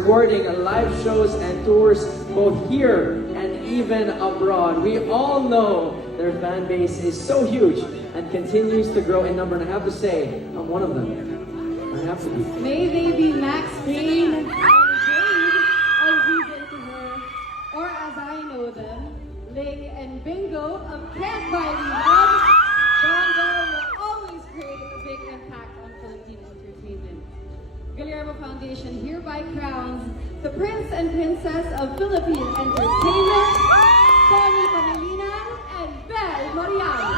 supporting live shows and tours both here and even abroad. We all know their fan base is so huge and continues to grow in number, and I have to say, I'm one of them. I have to be. May they be Max Payne and Jade of Reason to Her, or as I know them, Ling and Bingo of Can't Buy Me Love. Bongo will always create a big impact on Philippine entertainment. Guillermo Foundation hereby crowns the Prince and Princess of Philippine Entertainment, Tony Pangilinan and Belle Mariano.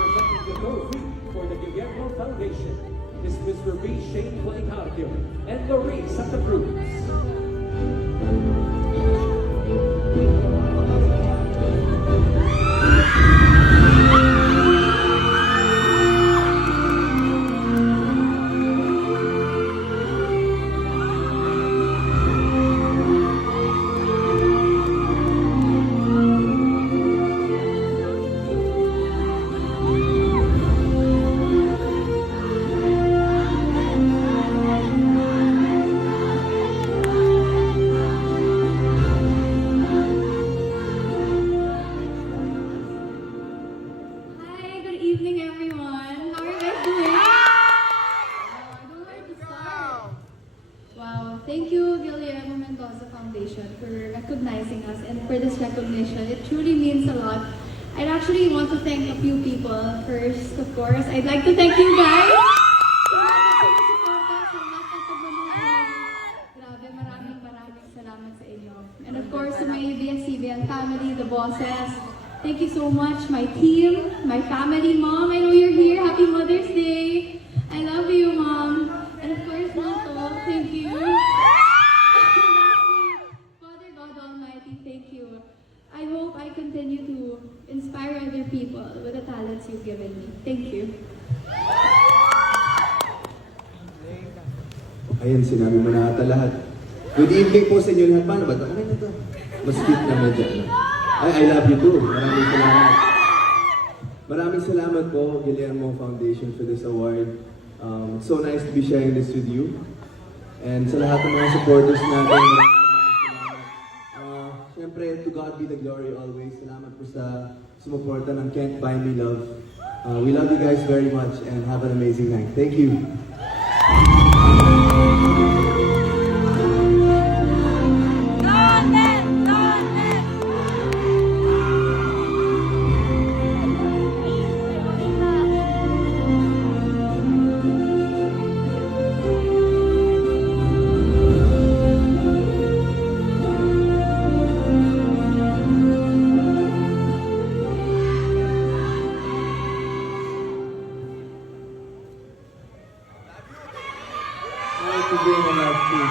Presenting the trophy for the Guillermo Foundation is Mr. B. Shane Policarpio and Lorraine Santa Cruz. Hi, good evening everyone. How are you guys doing? I don't know where to start. Wow, thank you Guillermo Mendoza Foundation for recognizing us and for this recognition. It truly means a lot. I'd actually want to thank a few people. First, of course, I'd like to thank you guys. Sa lahat ng sumusuporta, sa lahat ng pagmamahal. Grabe, maraming salamat sa inyo. And of course, to my ABS-CBN family, the bosses. Thank you so much, my team, my family, Mom. I know you're here. Happy Mother's Day. I love you, Mom. And of course, Moto, thank you. Lastly, Father God Almighty, thank you. I hope I continue to inspire other people with the talents you've given me. Thank you. Ayan, sinabi mo na ata lahat. Good evening po sa inyo lahat. Paano ba ito? Okay na ito. Mas cute naman dyan. I love you too. Maraming salamat. Maraming salamat po, Guillermo Foundation, for this award. It's so nice to be sharing this with you. And sa lahat ng mga supporters natin, maraming salamat. Siyempre, to God be the glory always. Salamat po sa sumuporta ng Can't Buy Me Love. We love you guys very much and have an amazing night. Thank you. to bring a lot of food.